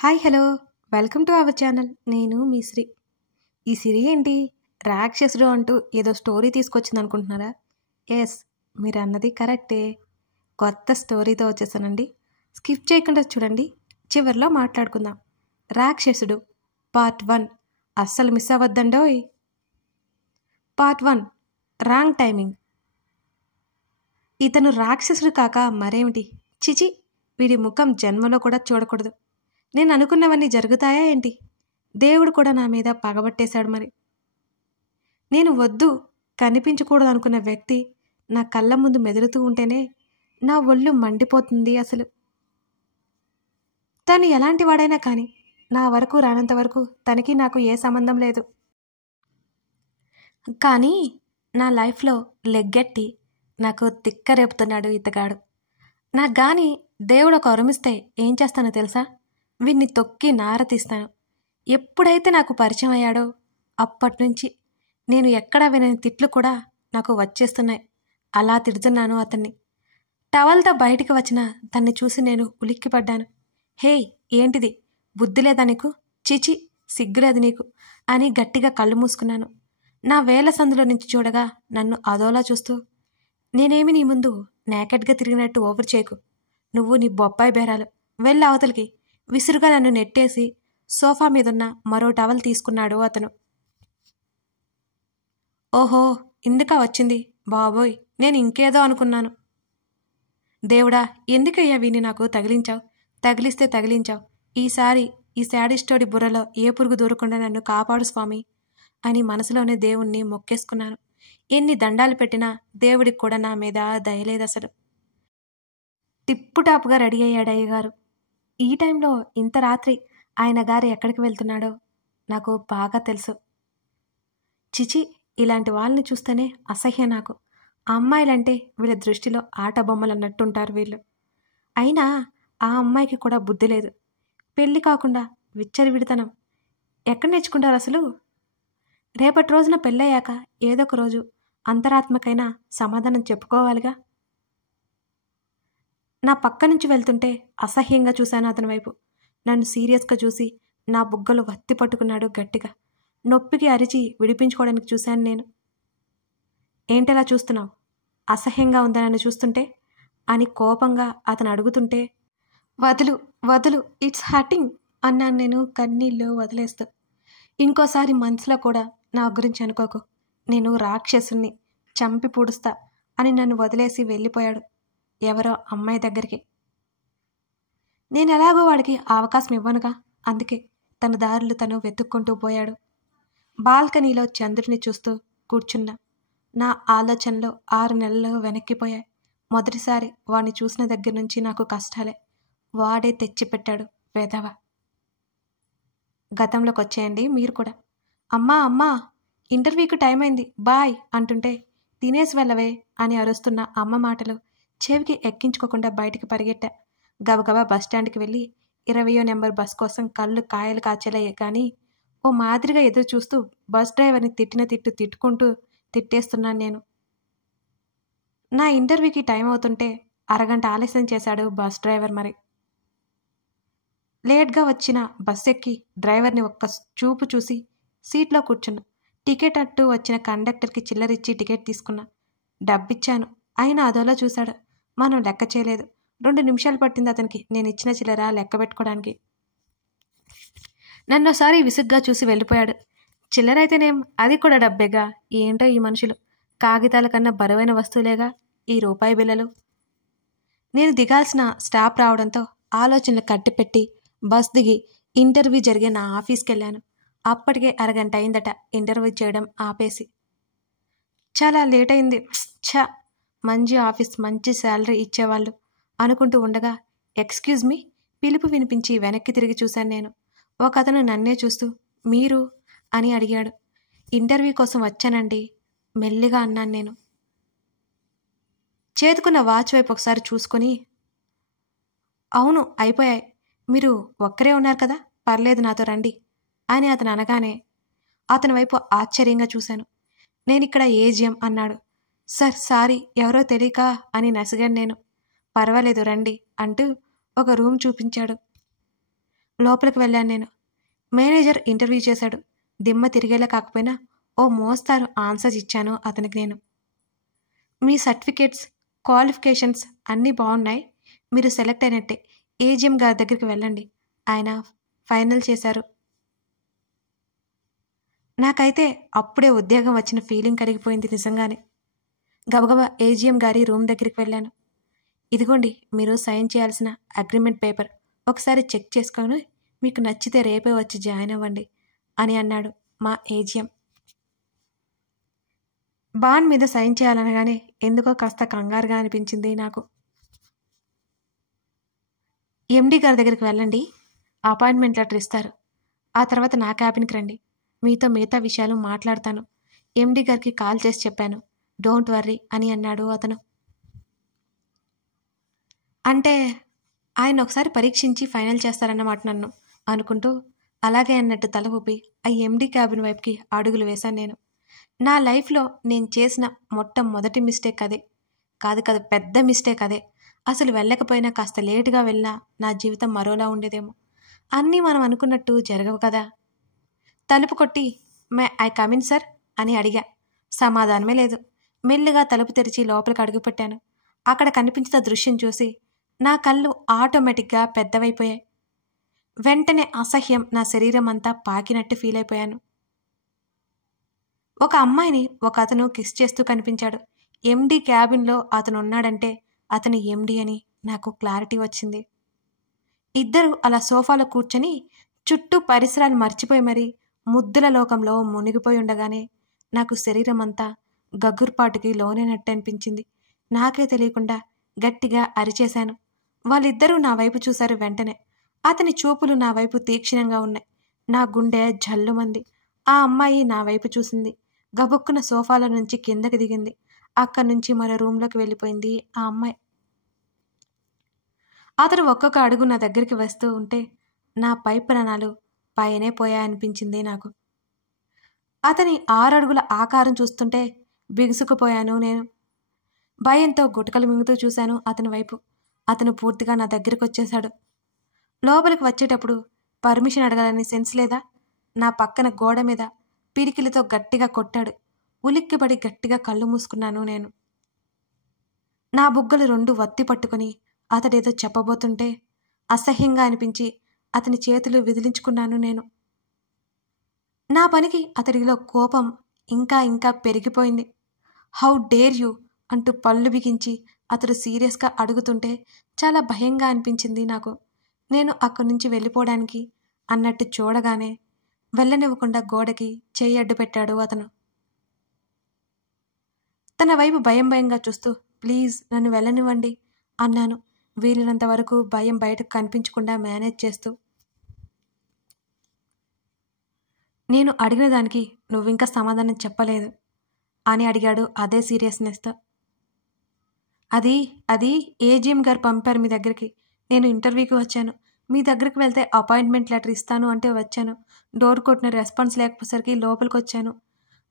Hi hello welcome to our channel. నేను మీ శ్రీ. ఈ సిరి ఏంటి రాక్షసుడు అంటూ ఏదో స్టోరీ తీసుకొచ్చింది అనుకుంటున్నారా? ఎస్, మీరు అన్నది కరెక్టే. కొత్త స్టోరీతో వచ్చేసానండి. స్కిప్ చేయకుండా చూడండి, చివరిలో మాట్లాడుకుందాం. రాక్షసుడు పార్ట్ 1 అస్సలు మిస్ అవ్వద్దండోయ్. Part 1 wrong timing. ఇతను రాక్షసుడు కాక మరేమిటి? చిచి, వీడి ముఖం జన్మలో కూడా చూడకూడదు. నేను అనుకున్నవన్నీ జరుగుతాయా ఏంటి? దేవుడు కూడా నా మీద పగబట్టేశాడు. మరి నేను వద్దు కనిపించకూడదు అనుకున్న వ్యక్తి నా కళ్ళ ముందు మెదులుతూ ఉంటేనే నా ఒళ్ళు మండిపోతుంది. అసలు తను ఎలాంటి వాడైనా కానీ నా వరకు రానంత వరకు తనకి నాకు ఏ సంబంధం లేదు. కానీ నా లైఫ్లో లెగ్గెట్టి నాకు తిక్క రేపుతున్నాడు ఇతగాడు. నాకు గాని దేవుడు ఒక వరమిస్తే ఏం చేస్తానో తెలుసా? వీన్ని తొక్కి నారతీస్తాను. ఎప్పుడైతే నాకు పరిచయం అయ్యాడో అప్పటినుంచి నేను ఎక్కడా వినని తిట్లు కూడా నాకు వచ్చేస్తున్నాయి. అలా తిడుతున్నాను అతన్ని. టవల్తో బయటికి వచ్చిన తన్ని చూసి నేను ఉలిక్కిపడ్డాను. హేయ్, ఏంటిది? బుద్ధి లేదా నీకు? చిచి, సిగ్గులేదు నీకు అని గట్టిగా కళ్ళు మూసుకున్నాను. నా వేల సందులో నుంచి చూడగా నన్ను అదోలా చూస్తూ, నేనేమి నీ ముందు నేకెడ్గా తిరిగినట్టు ఓవర్ చేయకు. నువ్వు నీ బొప్పాయి బేరాలు వెళ్ళి అవతలికి విసురుగా నన్ను నెట్టేసి సోఫా మీదున్న మరో టవల్ తీసుకున్నాడు అతను. ఓహో, ఇందుకా వచ్చింది బాబోయ్, నేను ఇంకేదో అనుకున్నాను. దేవుడా, ఎందుకయ్యా వీని నాకు తగిలించావు? తగిలిస్తే తగిలించావు. ఈసారి ఈ శాడిస్టోడి బుర్రలో ఏ పురుగు దూరకుండా నన్ను కాపాడు స్వామి అని మనసులోనే దేవుణ్ణి మొక్కేసుకున్నాను. ఎన్ని దండాలు పెట్టినా దేవుడికి కూడా నా మీద దయలేదు అసలు. టిప్పుటాపుగా రెడీ అయ్యాడు అయ్యగారు. ఈ టైంలో ఇంత రాత్రి ఆయన గారు ఎక్కడికి వెళ్తున్నాడో నాకు బాగా తెలుసు. చిచి, ఇలాంటి వాళ్ళని చూస్తేనే అసహ్యం నాకు. అమ్మాయిలంటే వీళ్ళ దృష్టిలో ఆట బొమ్మలు అన్నట్టుంటారు వీళ్ళు. అయినా ఆ అమ్మాయికి కూడా బుద్ధి లేదు. పెళ్ళి కాకుండా విచ్చలవిడితనం ఎక్కడ నేర్చుకుంటారు అసలు? రేపటి రోజున పెళ్ళయ్యాక ఏదో ఒక రోజు అంతరాత్మకైనా సమాధానం చెప్పుకోవాలిగా. నా పక్క నుంచి వెళ్తుంటే అసహ్యంగా చూశాను అతని వైపు. నన్ను సీరియస్గా చూసి నా బుగ్గలు వత్తి పట్టుకున్నాడు గట్టిగా. నొప్పికి అరిచి విడిపించుకోవడానికి చూశాను నేను. ఏంటలా చూస్తున్నావు? అసహ్యంగా ఉందా నన్ను చూస్తుంటే అని కోపంగా అతను అడుగుతుంటే, వదులు వదులు, ఇట్స్ హర్టింగ్ అన్నాను నేను కన్నీళ్ళు వదిలేస్తూ. ఇంకోసారి మనసులో కూడా నా గురించి అనుకోకు, నేను రాక్షసుని చంపి పూడుస్తా అని నన్ను వదిలేసి వెళ్ళిపోయాడు ఎవరో అమ్మాయి దగ్గరికి. నేను ఎలాగో వాడికి అవకాశం ఇవ్వనుగా, అందుకే తన దారులు తను వెతుక్కుంటూ పోయాడు. బాల్కనీలో చంద్రుడిని చూస్తూ కూర్చున్నా. నా ఆలోచనలో 6 నెలలు వెనక్కిపోయాయి. మొదటిసారి వాడిని చూసిన దగ్గర నుంచి నాకు కష్టాలే. వాడే తెచ్చిపెట్టాడు వెధవ. గతంలోకి వచ్చేయండి మీరు కూడా. అమ్మా అమ్మా, ఇంటర్వ్యూకి టైం అయింది, బాయ్ అంటుంటే తినేసి వెళ్ళవే అని అరుస్తున్న అమ్మ మాటలు చెవికి ఎక్కించుకోకుండా బయటికి పరిగెట్టా. గబగబా బస్టాండ్కి వెళ్ళి 20వ నెంబర్ బస్ కోసం కళ్ళు కాయలు కాచేలే కానీ ఓ మాదిరిగా ఎదురు చూస్తూ బస్ డ్రైవర్ని తిట్టుకుంటూ తిట్టేస్తున్నాను నేను. నా ఇంటర్వ్యూకి టైం అవుతుంటే అరగంట ఆలస్యం చేశాడు బస్ డ్రైవర్. మరి లేట్గా వచ్చిన బస్ ఎక్కి డ్రైవర్ని ఒక్క చూపు చూసి సీట్లో కూర్చున్నా. టికెట్ అట్టు వచ్చిన కండక్టర్కి చిల్లరిచ్చి టికెట్ తీసుకున్నా. డబ్బిచ్చాను. అయినా అదోలా చూశాడు. మనం లెక్క చేయలేదు. 2 నిమిషాలు పట్టింది అతనికి నేను ఇచ్చిన చిల్లర లెక్క పెట్టుకోవడానికి. నన్నోసారి విసుగ్గా చూసి వెళ్ళిపోయాడు. చిల్లరైతేనేం, అది కూడా డబ్బేగా. ఏంటో ఈ మనుషులు, కాగితాల కన్నా బరువైన వస్తువులేగా ఈ రూపాయి బిళ్ళలు. నేను దిగాల్సిన స్టాప్ రావడంతో ఆలోచనలు కట్టిపెట్టి బస్ దిగి ఇంటర్వ్యూ జరిగే నా ఆఫీస్కి వెళ్ళాను. అప్పటికే అరగంట అయిందట ఇంటర్వ్యూ చేయడం ఆపేసి. చాలా లేట్ అయింది. ఛా, మంచి ఆఫీస్, మంచి శాలరీ ఇచ్చేవాళ్ళు అనుకుంటూ ఉండగా ఎక్స్క్యూజ్ మీ పిలుపు వినిపించి వెనక్కి తిరిగి చూశాను నేను. ఒక అతను నన్నే చూస్తూ మీరు అని అడిగాడు. ఇంటర్వ్యూ కోసం వచ్చానండి మెల్లిగా అన్నాను నేను. చేతుకున్న వాచ్ వైపు ఒకసారి చూసుకొని, అవును అయిపోయాయి, మీరు ఒక్కరే ఉన్నారు కదా, పర్లేదు నాతో రండి అని అతను అనగానే అతని వైపు ఆశ్చర్యంగా చూశాను. నేనిక్కడ ఏజిఎం అన్నాడు. సార్ సారీ, ఎవరో తెలియక అని నసిగాను నేను. పర్వాలేదు రండి అంటూ ఒక రూమ్ చూపించాడు. లోపలికి వెళ్ళాను నేను. మేనేజర్ ఇంటర్వ్యూ చేశాడు. దిమ్మ తిరిగేలా కాకపోయినా ఓ మోస్తారు ఆన్సర్స్ ఇచ్చాను అతనికి నేను. మీ సర్టిఫికేట్స్, క్వాలిఫికేషన్స్ అన్నీ బాగున్నాయి. మీరు సెలెక్ట్ అయినట్టే. ఏజిఎం గారి దగ్గరికి వెళ్ళండి. ఆయన ఫైనల్ చేశారు. నాకైతే అప్పుడే ఉద్యోగం వచ్చిన ఫీలింగ్ కలిగిపోయింది నిజంగానే. గబగబా ఏజిఎం గారి రూమ్ దగ్గరికి వెళ్ళాను. ఇదిగోండి మీరు సైన్ చేయాల్సిన అగ్రిమెంట్ పేపర్. ఒకసారి చెక్ చేసుకొని మీకు నచ్చితే రేపే వచ్చి జాయిన్ అవ్వండి అని అన్నాడు మా ఏజిఎం. బాండ్ మీద సైన్ చేయాలనగానే ఎందుకో కాస్త కంగారుగా అనిపించింది నాకు. ఎండి గారి దగ్గరికి వెళ్ళండి, అపాయింట్మెంట్ లెటర్ ఇస్తారు. ఆ తర్వాత నా క్యాబిన్కి రండి, మీతో మిగతా విషయాలు మాట్లాడతాను. ఎండి గారికి కాల్ చేసి చెప్పాను. డోంట్ వర్రీ అని అన్నాడు అతను. అంటే ఆయన ఒకసారి పరీక్షించి ఫైనల్ చేస్తారన్నమాట నన్ను అనుకుంటూ అలాగే అన్నట్టు తల ఊపి ఆ ఎండి క్యాబిన్ వైపుకి అడుగులు వేశాను నేను. నా లైఫ్లో నేను చేసిన మొట్టమొదటి మిస్టేక్ అదే. కాదు పెద్ద మిస్టేక్ అదే. అసలు వెళ్ళకపోయినా కాస్త లేటుగా వెళ్ళినా నా జీవితం మరోలా ఉండేదేమో. అన్నీ మనం అనుకున్నట్టు జరగవు కదా. తలుపు కొట్టి మే ఐ కమిన్ సార్ అని అడిగా. సమాధానమే లేదు. మెల్లిగా తలుపు తెరిచి లోపలికి అడుగుపెట్టాను. అక్కడ కనిపించిన దృశ్యం చూసి నా కళ్ళు ఆటోమేటిక్గా పెద్దవైపోయాయి. వెంటనే అసహ్యం నా శరీరం అంతా పాకినట్టు ఫీల్ అయిపోయాను. ఒక అమ్మాయిని ఒక అతను కిస్ చేస్తూ కనిపించాడు. ఎండి క్యాబిన్లో అతను ఉన్నాడంటే అతను ఎండి అని నాకు క్లారిటీ వచ్చింది. ఇద్దరు అలా సోఫాలో కూర్చొని చుట్టూ పరిసరాలు మర్చిపోయి మరీ ముద్దుల లోకంలో మునిగిపోయి ఉండగానే నాకు శరీరం అంతా గగుర్పాటుకి లోనైనట్టు అనిపించింది. నాకే తెలియకుండా గట్టిగా అరిచేశాను. వాళ్ళిద్దరూ నా వైపు చూశారు. వెంటనే అతని చూపులు నా వైపు తీక్షణంగా ఉన్నాయి. నా గుండె జల్లుమంది. ఆ అమ్మాయి నా వైపు చూసింది. గబుక్కున సోఫాల నుంచి కిందకి దిగింది. అక్కడి నుంచి మరో రూమ్లోకి వెళ్ళిపోయింది ఆ అమ్మాయి. అతను ఒక్కొక్క అడుగు నా దగ్గరికి వస్తూ ఉంటే నా పై ప్రాణాలు పైనే పోయాయనిపించింది నాకు. అతని 6 అడుగుల ఆకారం చూస్తుంటే బిగుసుకుపోయాను నేను. భయంతో గుటకలు మింగుతూ చూశాను అతని వైపు. అతను పూర్తిగా నా దగ్గరికి వచ్చేశాడు. లోపలికి వచ్చేటప్పుడు పర్మిషన్ అడగాలని సెన్స్ లేదా? నా పక్కన గోడ మీద పిడికిలితో గట్టిగా కొట్టాడు. ఉలిక్కిపడి గట్టిగా కళ్ళు మూసుకున్నాను నేను. నా బుగ్గలు 2 వత్తి పట్టుకుని అతడేదో చెప్పబోతుంటే అసహ్యంగా అనిపించి అతని చేతులు విదిలించుకున్నాను నేను. నా పనికి అతడిలో కోపం ఇంకా పెరిగిపోయింది. హౌ డేర్ యూ అంటూ పళ్ళు బిగించి అతడు సీరియస్గా అడుగుతుంటే చాలా భయంగా అనిపించింది నాకు. నేను అక్కడి నుంచి వెళ్ళిపోవడానికి అన్నట్టు చూడగానే వెళ్ళనివ్వకుండా గోడకి చెయ్యి అడ్డు పెట్టాడు అతను. తన వైపు భయంగా చూస్తూ ప్లీజ్ నన్ను వెళ్ళనివ్వండి అన్నాను, వీలైనంత వరకు భయం బయటకు కనిపించకుండా మేనేజ్ చేస్తూ. నేను అడిగిన దానికి నువ్వింకా సమాధానం చెప్పలేదు అని అడిగాడు అదే సీరియస్నెస్తో. అది ఏజిఎం గారు పంపారు మీ దగ్గరికి. నేను ఇంటర్వ్యూకి వచ్చాను. మీ దగ్గరికి వెళ్తే అపాయింట్మెంట్ లెటర్ ఇస్తాను అంటే వచ్చాను. డోర్ కొట్టిన రెస్పాన్స్ లేకపోసరికి లోపలికి వచ్చాను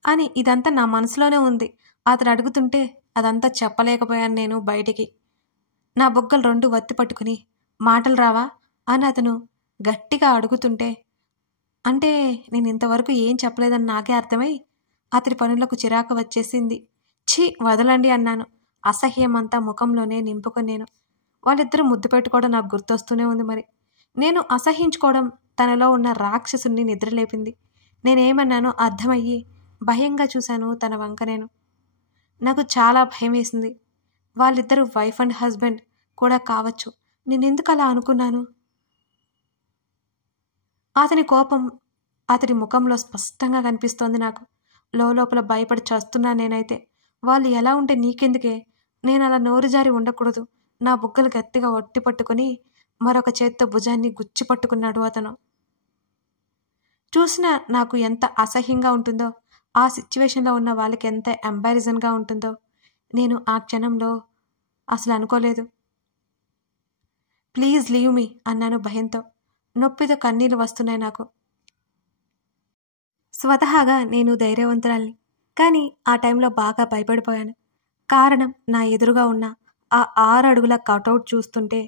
అని ఇదంతా నా మనసులోనే ఉంది. అతడు అడుగుతుంటే అదంతా చెప్పలేకపోయాను నేను బయటికి. నా బుగ్గలు 2 వత్తి పట్టుకుని మాటలు రావా అని అతను గట్టిగా అడుగుతుంటే అంటే నేను ఇంతవరకు ఏం చెప్పలేదని నాకే అర్థమై అతడి పనులకు చిరాకు వచ్చేసింది. ఛీ వదలండి అన్నాను. అసహ్యమంతా ముఖంలోనే నింపుకొని నేను. వాళ్ళిద్దరూ ముద్దు పెట్టుకోవడం నాకు గుర్తొస్తూనే ఉంది. మరి నేను అసహించుకోవడం తనలో ఉన్న రాక్షసుని నిద్రలేపింది. నేనేమన్నానో అర్థమయ్యి భయంగా చూశాను తన వంక నేను. నాకు చాలా భయం వేసింది. వాళ్ళిద్దరూ వైఫ్ అండ్ హస్బెండ్ కూడా కావచ్చు. నేనెందుకు అలా అనుకున్నాను? అతని కోపం అతడి ముఖంలో స్పష్టంగా కనిపిస్తోంది నాకు. లోపల భయపడి చస్తున్నా నేనైతే. వాళ్ళు ఎలా ఉంటే నీకెందుకే? నేను అలా నోరు జారి ఉండకూడదు. నా బుగ్గలు గట్టిగా ఒట్టి పట్టుకుని మరొక చేత్తో భుజాన్ని గుచ్చి పట్టుకున్నాడు అతను. చూసినా నాకు ఎంత అసహ్యంగా ఉంటుందో, ఆ సిచ్యువేషన్లో ఉన్న వాళ్ళకి ఎంత ఎంబారిజన్గా ఉంటుందో నేను ఆ క్షణంలో అసలు అనుకోలేదు. ప్లీజ్ లీవ్ మీ అన్నాను భయంతో. నొప్పితో కన్నీళ్ళు వస్తున్నాయి నాకు. స్వతహాగా నేను ధైర్యవంతురాల్ని, కానీ ఆ టైంలో బాగా భయపడిపోయాను. కారణం నా ఎదురుగా ఉన్న ఆ 6 అడుగుల కటౌట్ చూస్తుంటే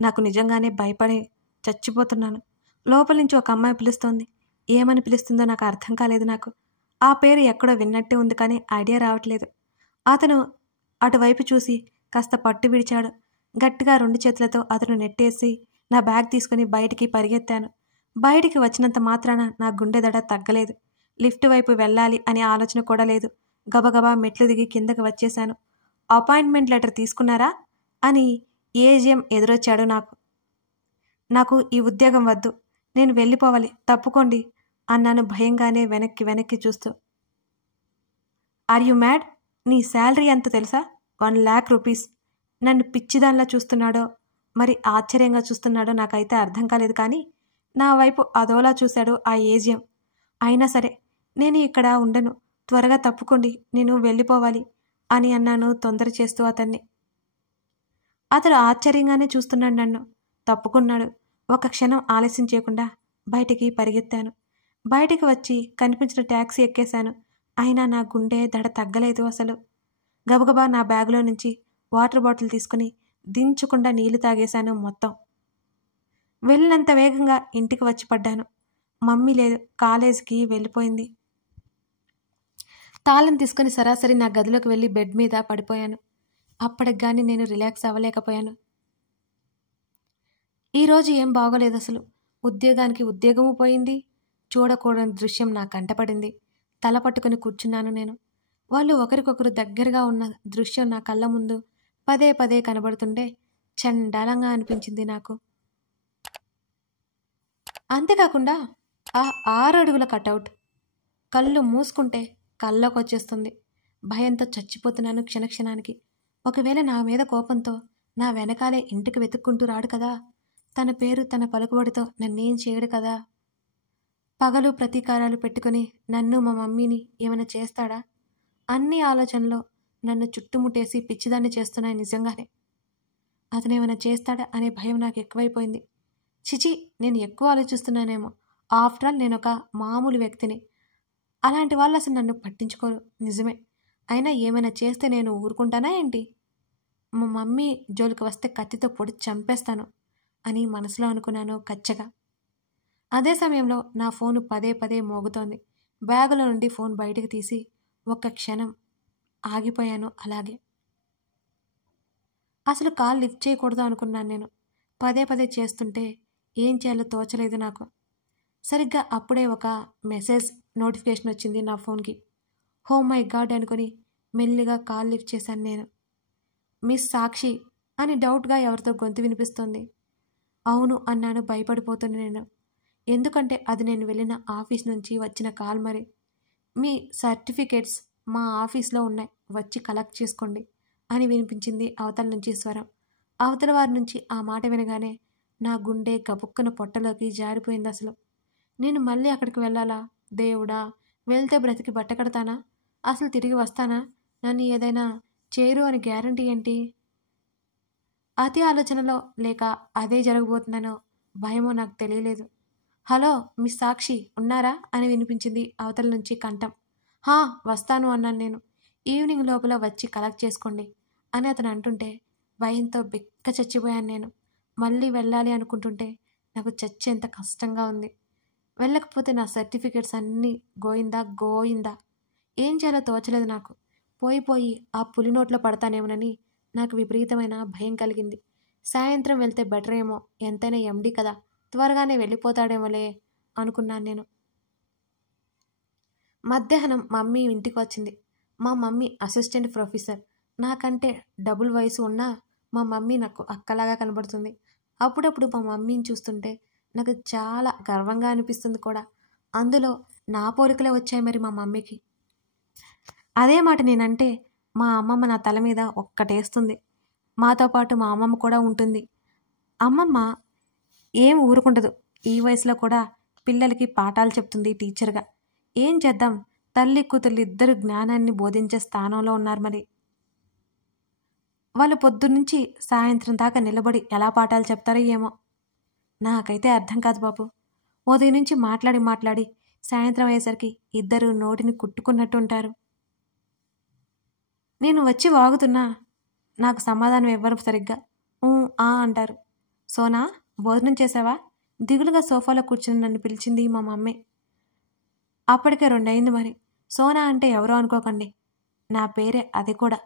నాకు నిజంగానే భయపడి చచ్చిపోతున్నాను. లోపల నుంచి ఒక అమ్మాయి పిలుస్తోంది. ఏమని పిలుస్తుందో నాకు అర్థం కాలేదు నాకు. ఆ పేరు ఎక్కడో విన్నట్టే ఉంది కానీ ఐడియా రావట్లేదు. అతను అటువైపు చూసి కాస్త పట్టు విడిచాడు. గట్టిగా 2 చేతులతో అతను నెట్టేసి నా బ్యాగ్ తీసుకుని బయటికి పరిగెత్తాను. బయటికి వచ్చినంత మాత్రాన నా గుండె దడ తగ్గలేదు. లిఫ్ట్ వైపు వెళ్ళాలి అనే ఆలోచన కూడా లేదు. గబగబా మెట్లు దిగి కిందకి వచ్చేశాను. అపాయింట్మెంట్ లెటర్ తీసుకున్నారా అని ఏజిఎం ఎదురొచ్చాడు నాకు. నాకు ఈ ఉద్యోగం వద్దు, నేను వెళ్ళిపోవాలి, తప్పుకోండి అన్నాను భయంగానే వెనక్కి చూస్తూ. Are you mad? నీ శాలరీ ఎంత తెలుసా? 1,00,000 రూపీస్. నన్ను పిచ్చిదానిలా చూస్తున్నాడో మరి ఆశ్చర్యంగా చూస్తున్నాడో నాకైతే అర్థం కాలేదు కానీ నా వైపు అదోలా చూశాడు ఆ ఏజిఎం. అయినా సరే నేను ఇక్కడ ఉండను, త్వరగా తప్పుకోండి, నేను వెళ్ళిపోవాలి అని అన్నాను తొందర చేస్తూ అతన్ని. అతడు ఆశ్చర్యంగానే చూస్తున్నాడు నన్ను. తప్పుకున్నాడు. ఒక క్షణం ఆలస్యం చేయకుండా బయటికి పరిగెత్తాను. బయటికి వచ్చి కనిపించిన ట్యాక్సీ ఎక్కేశాను. అయినా నా గుండె దడ తగ్గలేదు అసలు. గబగబా నా బ్యాగులో నుంచి వాటర్ బాటిల్ తీసుకుని దించకుండా నీళ్లు తాగేశాను మొత్తం. వెళ్ళినంత వేగంగా ఇంటికి వచ్చి పడ్డాను. మమ్మీ లేదు, కాలేజీకి వెళ్ళిపోయింది. తాళం తీసుకుని సరాసరి నా గదిలోకి వెళ్ళి బెడ్ మీద పడిపోయాను. అప్పటికి కానీ నేను రిలాక్స్ అవ్వలేకపోయాను. ఈరోజు ఏం బాగోలేదు అసలు. ఉద్యోగానికి ఉద్యోగము పోయింది, చూడకూడని దృశ్యం నా కంటపడింది. తల పట్టుకుని కూర్చున్నాను నేను. వాళ్ళు ఒకరికొకరు దగ్గరగా ఉన్న దృశ్యం నా కళ్ళ ముందు పదే పదే కనబడుతుంటే చండాలంగా అనిపించింది నాకు. అంతేకాకుండా ఆ 6 అడుగుల కటౌట్ కళ్ళు మూసుకుంటే కళ్ళలోకి వచ్చేస్తుంది. భయంతో చచ్చిపోతున్నాను క్షణక్షణానికి. ఒకవేళ నా మీద కోపంతో నా వెనకాలే ఇంటికి వెతుక్కుంటూ రాడు కదా, తన పేరు తన పలుకుబడితో నన్నేం చేయడు కదా, పగలు ప్రతీకారాలు పెట్టుకుని నన్ను మా మమ్మీని ఏమైనా చేస్తాడా? అన్ని ఆలోచనలో నన్ను చుట్టుముట్టేసి పిచ్చిదాన్ని చేస్తున్నాయి నిజంగానే. అతనేమైనా చేస్తాడా అనే భయం నాకు ఎక్కువైపోయింది. చిచి, నేను ఎక్కువ ఆలోచిస్తున్నానేమో. ఆఫ్టర్ ఆల్ నేను ఒక మామూలు వ్యక్తిని. అలాంటి వాళ్ళు అసలు నన్ను పట్టించుకోరు, నిజమే. అయినా ఏమైనా చేస్తే నేను ఊరుకుంటానా ఏంటి? మా మమ్మీ జోలికి వస్తే కత్తితో పొడి చంపేస్తాను అని మనసులో అనుకున్నాను కచ్చగా. అదే సమయంలో నా ఫోను పదే పదే మోగుతోంది. బ్యాగులో నుండి ఫోన్ బయటికి తీసి ఒక్క క్షణం ఆగిపోయాను అలాగే. అసలు కాల్ లిఫ్ట్ చేయకూడదు అనుకున్నాను నేను. పదే పదే చేస్తుంటే ఏం చేయాలో తోచలేదు నాకు. సరిగ్గా అప్పుడే ఒక మెసేజ్ నోటిఫికేషన్ వచ్చింది నా ఫోన్కి. హో మై గాడ్ అనుకుని మెల్లిగా కాల్ లిఫ్ట్ చేశాను నేను. మిస్ సాక్షి అని డౌట్గా ఎవరితో గొంతు వినిపిస్తోంది. అవును అన్నాను భయపడిపోతున్నా నేను. ఎందుకంటే అది నేను వెళ్ళిన ఆఫీస్ నుంచి వచ్చిన కాల్ మరి. మీ సర్టిఫికేట్స్ మా ఆఫీస్లో ఉన్నాయి, వచ్చి కలెక్ట్ చేసుకోండి అని వినిపించింది అవతల నుంచి స్వరం. అవతల వారి నుంచి ఆ మాట వినగానే నా గుండె గబుక్కున పొట్టలోకి జారిపోయింది అసలు. నేను మళ్ళీ అక్కడికి వెళ్ళాలా? దేవుడా, వెళ్తే బ్రతికి బట్ట కడతానా? అసలు తిరిగి వస్తానా? నన్ను ఏదైనా చేరు అని గ్యారంటీ ఏంటి? అతి ఆలోచనలో లేక అదే జరగబోతుందనో భయమో నాకు తెలియలేదు. హలో మిస్ సాక్షి ఉన్నారా అని వినిపించింది అవతల నుంచి కంఠం. హా వస్తాను అన్నాను నేను. ఈవినింగ్ లోపల వచ్చి కలెక్ట్ చేసుకోండి అని అతను అంటుంటే భయంతో బిక్క చచ్చిపోయాను నేను. మళ్ళీ వెళ్ళాలి అనుకుంటుంటే నాకు చచ్చేంత కష్టంగా ఉంది. వెళ్ళకపోతే నా సర్టిఫికేట్స్ అన్నీ గోయిందా. ఏం చేయాలో తోచలేదు నాకు. పోయి ఆ పులి నోట్లో పడతానేమోనని నాకు విపరీతమైన భయం కలిగింది. సాయంత్రం వెళ్తే బెటర్ ఏమో, ఎంతైనా ఎండి కదా, త్వరగానే వెళ్ళిపోతాడేమోలే అనుకున్నాను నేను. మధ్యాహ్నం మమ్మీ ఇంటికి వచ్చింది. మా మమ్మీ అసిస్టెంట్ ప్రొఫెసర్. నాకంటే డబుల్ వయసు ఉన్నా మా మమ్మీ నాకు అక్కలాగా కనబడుతుంది. అప్పుడప్పుడు మా మమ్మీని చూస్తుంటే నాకు చాలా గర్వంగా అనిపిస్తుంది కూడా. అందులో నా పోలికలే వచ్చాయి మరి మా మమ్మీకి. అదే మాట నేనంటే మా అమ్మమ్మ నా తల మీద ఒక్కటేస్తుంది. మాతో పాటు మా అమ్మమ్మ కూడా ఉంటుంది. అమ్మమ్మ ఏం ఊరుకుండదు. ఈ వయసులో కూడా పిల్లలకి పాఠాలు చెప్తుంది టీచర్గా. ఏం చేద్దాం, తల్లి కూతుర్లు ఇద్దరు జ్ఞానాన్ని బోధించే స్థానంలో ఉన్నారు మరి. వాళ్ళు పొద్దున్నుంచి సాయంత్రం దాకా నిలబడి ఎలా పాఠాలు చెప్తారో ఏమో, నాకైతే అర్థం కాదు బాబు. ఉదయం నుంచి మాట్లాడి సాయంత్రం అయ్యేసరికి ఇద్దరు నోటిని కుట్టుకున్నట్టు ఉంటారు. నేను వచ్చి వాగుతున్నా నాకు సమాధానం ఇవ్వరు సరిగ్గా. ఆ అంటారు. సోనా భోజనం చేసావా? దిగులుగా సోఫాలో కూర్చుని నన్ను పిలిచింది మా మమ్మీ. అప్పటికే 2 అయింది మరి. సోనా అంటే ఎవరో అనుకోకండి. నా పేరే, అది కూడా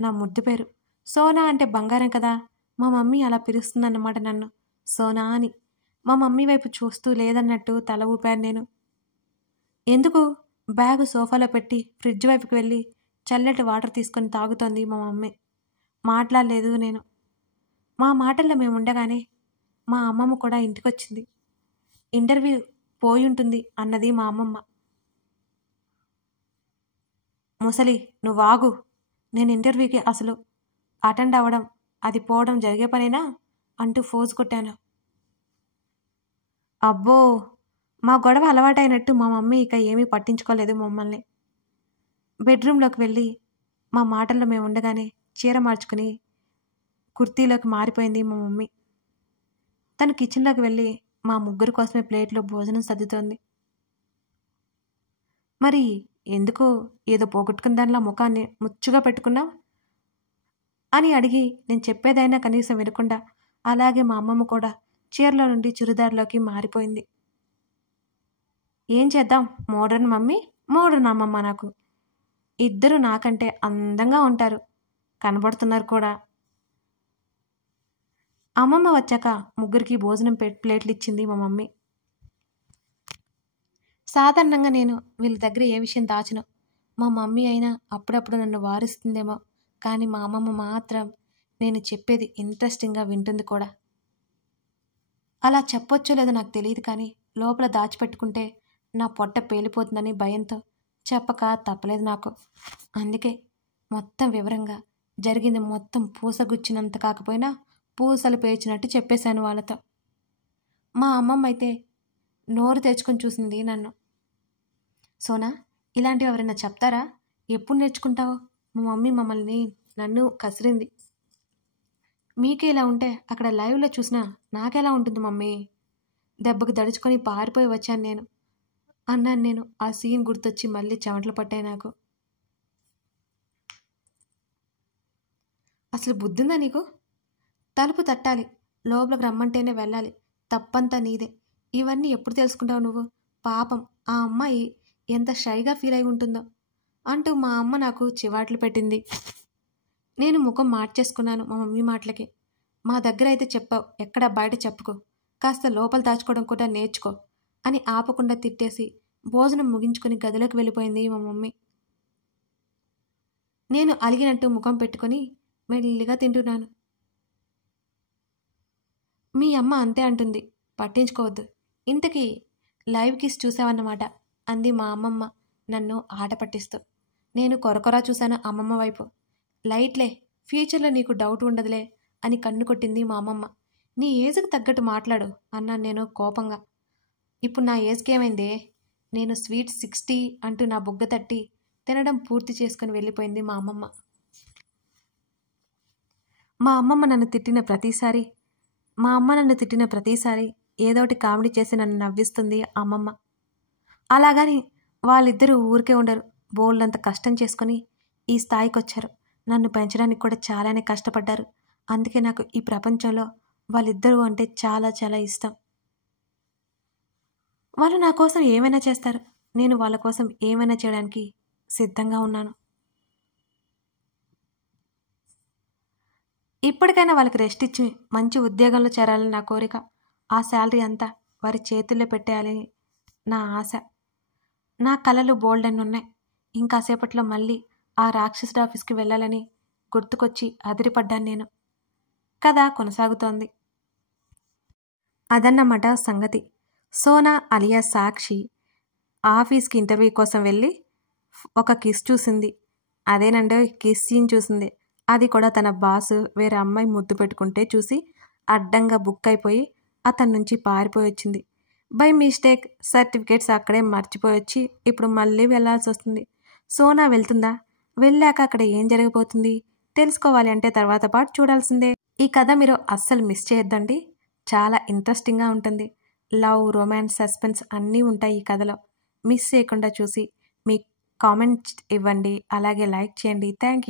నా ముద్దు పేరు. సోనా అంటే బంగారం కదా. మా మమ్మీ అలా పిలుస్తుందన్నమాట నన్ను, సోనా అని. మా మమ్మీ వైపు చూస్తూ లేదన్నట్టు తల ఊపాను నేను. ఎందుకు? బ్యాగు సోఫాలో పెట్టి ఫ్రిడ్జ్ వైపుకి వెళ్ళి చల్లటి వాటర్ తీసుకొని తాగుతోంది మా మమ్మీ. మాట్లాడలేదు నేను. మా మాటల్లో మేముండగానే మా అమ్మమ్మ కూడా ఇంటికొచ్చింది. ఇంటర్వ్యూ పోయి ఉంటుంది అన్నది మా అమ్మమ్మ. ముసలి, నువ్వు ఆగు. నేను ఇంటర్వ్యూకి అసలు అటెండ్ అవ్వడం, అది పోవడం జరిగే పనేనా అంటూ ఫోజు కొట్టాను. అబ్బో, మా గొడవ అలవాటైనట్టు మా మమ్మీ ఇక ఏమీ పట్టించుకోలేదు మమ్మల్ని. బెడ్రూమ్లోకి వెళ్ళి మా మాటల్లో మేము ఉండగానే చీర మార్చుకుని కుర్తీలోకి మారిపోయింది మా మమ్మీ. తను కిచెన్లోకి వెళ్ళి మా ముగ్గురు కోసమే ప్లేట్లో భోజనం సర్దుతోంది. మరి ఎందుకో ఏదో పోగొట్టుకున్న దానిలా ముఖాన్ని ముచ్చుగా పెట్టుకున్నావు అని అడిగి నేను చెప్పేదైనా కనీసం వినకుండా అలాగే మా అమ్మమ్మ కూడా చీరలో నుండి చురిదార్లోకి మారిపోయింది. ఏం చేద్దాం, మోడర్న్ మమ్మీ, మోడర్న్ అమ్మమ్మ. నాకు ఇద్దరు నాకంటే అందంగా ఉంటారు, కనబడుతున్నారు కూడా. అమ్మమ్మ వచ్చాక ముగ్గురికి భోజనం ప్లేట్లు ఇచ్చింది మా మమ్మీ. సాధారణంగా నేను వీళ్ళ దగ్గర ఏ విషయం దాచను. మా మమ్మీ అయినా అప్పుడప్పుడు నన్ను వారిస్తుందేమో, కానీ మా అమ్మమ్మ మాత్రం నేను చెప్పేది ఇంట్రెస్టింగ్గా వింటుంది కూడా. అలా చెప్పొచ్చో లేదో నాకు తెలియదు, కానీ లోపల దాచిపెట్టుకుంటే నా పొట్ట పేలిపోతుందని భయంతో చెప్పక తప్పలేదు నాకు. అందుకే మొత్తం వివరంగా జరిగింది మొత్తం పూసగుచ్చినంత కాకపోయినా పూసలు పేర్చినట్టు చెప్పేశాను వాళ్ళతో. మా అమ్మమ్మ అయితే నోరు తెచ్చుకొని చూసింది నన్ను. సోనా, ఇలాంటివి ఎవరైనా చెప్తారా? ఎప్పుడు నేర్చుకుంటావో? మా మమ్మీ నన్ను కసిరింది. మీకే ఇలా ఉంటే అక్కడ లైవ్లో చూసినా నాకెలా ఉంటుంది మమ్మీ? దెబ్బకు దడుచుకొని పారిపోయి వచ్చాను నేను అన్నాను నేను. ఆ సీన్ గుర్తొచ్చి మళ్ళీ చెమటలు పట్టాయి నాకు. అసలు బుద్ధిందా నీకు? తలుపు తట్టాలి, లోపలికి రమ్మంటేనే వెళ్ళాలి, తప్పంతా నీదే. ఇవన్నీ ఎప్పుడు తెలుసుకుంటావు నువ్వు? పాపం ఆ అమ్మాయి ఎంత షైగా ఫీల్ అయి ఉంటుందో అంటూ మా అమ్మ నాకు చివాట్లు పెట్టింది. నేను ముఖం మార్చేసుకున్నాను మా మమ్మీ మాటలకి. మా దగ్గర అయితే చెప్పావు, ఎక్కడా బయట చెప్పుకో, కాస్త లోపల దాచుకోవడం కూడా నేర్చుకో అని ఆపకుండా తిట్టేసి భోజనం ముగించుకొని గదిలోకి వెళ్ళిపోయింది మా మమ్మీ. నేను అలిగినట్టు ముఖం పెట్టుకొని మెల్లిగా తింటున్నాను. మీ అమ్మ అంతే అంటుంది, పట్టించుకోవద్దు. ఇంతకీ లైవ్ కిస్ చూసావన్నమాట అంది మా అమ్మమ్మ నన్ను ఆట పట్టిస్తూ. నేను కొరకొరా చూశాను అమ్మమ్మ వైపు. లైట్లే, ఫ్యూచర్లో నీకు డౌట్ ఉండదులే అని కన్ను కొట్టింది మా అమ్మమ్మ. నీ ఏజ్కి తగ్గట్టు మాట్లాడు అన్నాను నేను కోపంగా. ఇప్పుడు నా ఏజ్కి ఏమైందే? నేను స్వీట్ 60 అంటూ నా బుగ్గ తట్టి తినడం పూర్తి చేసుకుని వెళ్ళిపోయింది మా అమ్మమ్మ. మా అమ్మ నన్ను తిట్టిన ప్రతిసారి ఏదోటి కామెడీ చేసి నన్ను నవ్విస్తుంది అమ్మమ్మ. అలాగని వాళ్ళిద్దరూ ఊరికే ఉండరు. బోల్డంత కష్టం చేసుకుని ఈ స్థాయికి వచ్చారు. నన్ను పెంచడానికి కూడా చాలానే కష్టపడ్డారు. అందుకే నాకు ఈ ప్రపంచంలో వాళ్ళిద్దరూ అంటే చాలా చాలా ఇష్టం. వాళ్ళు నా కోసం ఏమైనా చేస్తారు. నేను వాళ్ళ కోసం ఏమైనా చేయడానికి సిద్ధంగా ఉన్నాను. ఇప్పటికైనా వాళ్ళకి రెస్ట్ ఇచ్చి మంచి ఉద్యోగంలో చేరాలని నా కోరిక. ఆ శాలరీ అంతా వారి చేతుల్లో పెట్టేయాలని నా ఆశ. నా కలలు బోల్డన్ని ఉన్నాయి. ఇంకాసేపట్లో మళ్ళీ ఆ రాక్షసుడి ఆఫీస్కి వెళ్ళాలని గుర్తుకొచ్చి అదిరిపడ్డాను నేను. కథ కొనసాగుతోంది. అదన్నమాట సంగతి. సోనా అలియా సాక్షి ఆఫీస్కి ఇంటర్వ్యూ కోసం వెళ్ళి ఒక కిస్ చూసింది. అదేనండి, కిస్ సీన్ చూసింది. అది కూడా తన బాసు వేరే అమ్మాయి ముద్దు పెట్టుకుంటే చూసి అడ్డంగా బుక్ అయిపోయి అతని నుంచి పారిపోయి వచ్చింది. బై మిస్టేక్ సర్టిఫికేట్స్ అక్కడే మర్చిపోయి వచ్చి ఇప్పుడు మళ్ళీ వెళ్లాల్సి వస్తుంది. సోనా వెళ్తుందా? వెళ్ళాక అక్కడ ఏం జరగబోతుంది తెలుసుకోవాలి అంటే తర్వాత పాటు చూడాల్సిందే. ఈ కథ మీరు అస్సలు మిస్ చేయొద్దండి. చాలా ఇంట్రెస్టింగ్గా ఉంటుంది. లవ్, రొమాన్స్, సస్పెన్స్ అన్నీ ఉంటాయి ఈ కథలో. మిస్ చేయకుండా చూసి మీ కామెంట్స్ ఇవ్వండి, అలాగే లైక్ చేయండి. Thank you.